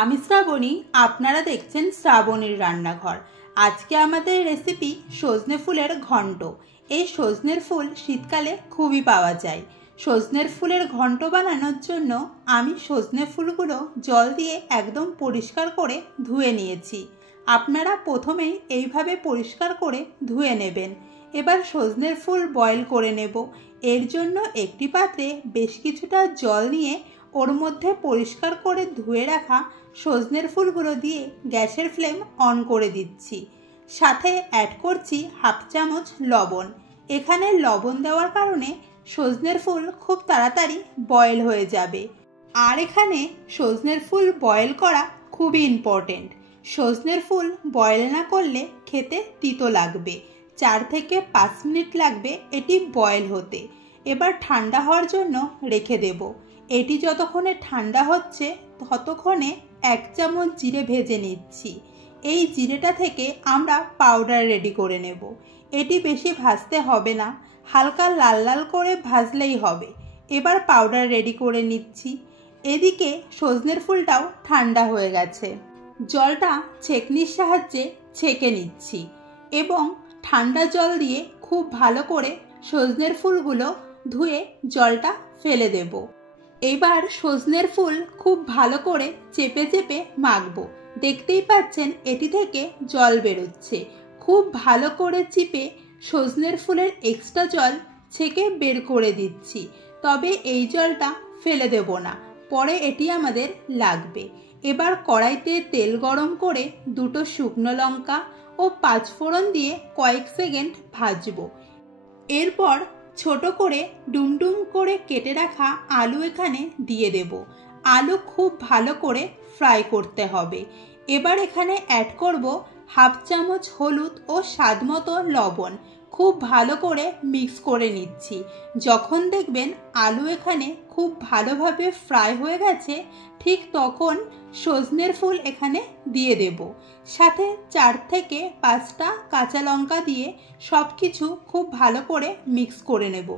আমি শ্রাবণী, আপনারা দেখছেন শ্রাবণীর রান্নাঘর। আজকে আমাদের রেসিপি সজনে ফুলের ঘন্ট। এই সজনের ফুল শীতকালে খুবই পাওয়া যায়। সজনের ফুলের ঘন্ট বানানোর জন্য আমি সজনে ফুলগুলো জল দিয়ে একদম পরিষ্কার করে ধুয়ে নিয়েছি। আপনারা প্রথমেই এইভাবে পরিষ্কার করে ধুয়ে নেবেন। এবার সজনের ফুল বয়েল করে নেব। এর জন্য একটি পাত্রে বেশ কিছুটা জল নিয়ে ওর মধ্যে পরিষ্কার করে ধুয়ে রাখা সজনের ফুলগুলো দিয়ে গ্যাসের ফ্লেম অন করে দিচ্ছি। সাথে অ্যাড করছি হাফ চামচ লবণ। এখানে লবণ দেওয়ার কারণে সজনের ফুল খুব তাড়াতাড়ি বয়েল হয়ে যাবে। আর এখানে সজনের ফুল বয়েল করা খুবই ইম্পর্টেন্ট। সজনের ফুল বয়েল না করলে খেতে তিতো লাগবে। 4 থেকে 5 মিনিট লাগবে এটি বয়েল হতে। এবার ঠান্ডা হওয়ার জন্য রেখে দেব। এটি যতক্ষণে ঠান্ডা হচ্ছে ততক্ষণে 1 চামচ জিরে ভেজে নিচ্ছি। এই জিরেটা থেকে আমরা পাউডার রেডি করে নেব। এটি বেশি ভাজতে হবে না, হালকা লাল লাল করে ভাজলেই হবে। এবার পাউডার রেডি করে নিচ্ছি। এদিকে সজনের ফুলটাও ঠান্ডা হয়ে গেছে। জলটা ছেঁকনির সাহায্যে ছেঁকে নিচ্ছি এবং ঠান্ডা জল দিয়ে খুব ভালো করে সজনের ফুলগুলো ধুয়ে জলটা ফেলে দেব। এবার সজনের ফুল খুব ভালো করে চেপে চেপে মাখবো। দেখতেই পাচ্ছেন এটি থেকে জল বেরোচ্ছে। খুব ভালো করে চিপে সজনের ফুলের এক্সট্রা জল ছেঁকে বের করে দিচ্ছি। তবে এই জলটা ফেলে দেব না, পরে এটি আমাদের লাগবে। এবার কড়াইতে তেল গরম করে 2টো শুকনো লঙ্কা ও 5 ফোড়ন দিয়ে কয়েক সেকেন্ড ভাজবো। এরপর ছোট করে ডুমডুম করে কেটে রাখা আলু এখানে দিয়ে দেব। আলু খুব ভালো করে ফ্রাই করতে হবে। এবার এখানে অ্যাড করব হাফ চামচ হলুদ ও স্বাদমতো লবণ। খুব ভালো করে মিক্স করে নিচ্ছি। যখন দেখবেন আলু এখানে খুব ভালোভাবে ফ্রাই হয়ে গেছে, ঠিক তখন সজনের ফুল এখানে দিয়ে দেব। সাথে 4 থেকে 5টা কাঁচা লঙ্কা দিয়ে সব কিছু খুব ভালো করে মিক্স করে নেব।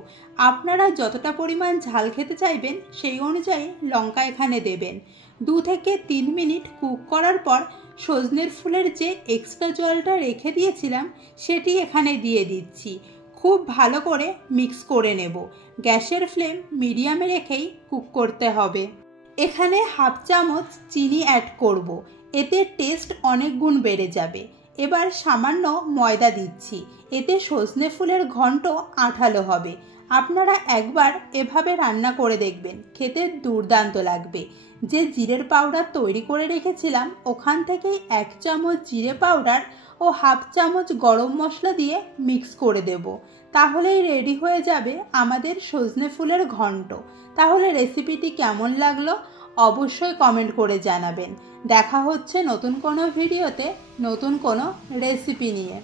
আপনারা যতটা পরিমাণ ঝাল খেতে চাইবেন সেই অনুযায়ী লঙ্কা এখানে দেবেন। 2 থেকে 3 মিনিট কুক করার পর সজনের ফুলের যে এক্সট্রা জলটা রেখে দিয়েছিলাম সেটি এখানে দিয়ে দিচ্ছি। খুব ভালো করে মিক্স করে নেব। গ্যাসের ফ্লেম মিডিয়ামে রেখেই কুক করতে হবে। এখানে হাফ চামচ চিনি অ্যাড করব। এতে টেস্ট অনেক গুণ বেড়ে যাবে। এবার সামান্য ময়দা দিচ্ছি। এতে সজনে ফুলের ঘন্ট আঠালো হবে। আপনারা একবার এভাবে রান্না করে দেখবেন, খেতে দুর্দান্ত লাগবে। যে জিরের পাউডার তৈরি করে রেখেছিলাম ওখান থেকেই 1 চামচ জিরে পাউডার ও হাফ চামচ গরম মশলা দিয়ে মিক্স করে দেব। তাহলেই রেডি হয়ে যাবে আমাদের সজনে ফুলের ঘন্ট। তাহলে রেসিপিটি কেমন লাগলো অবশ্যই কমেন্ট করে জানাবেন। দেখা হচ্ছে নতুন কোনো ভিডিওতে নতুন কোনো রেসিপি নিয়ে।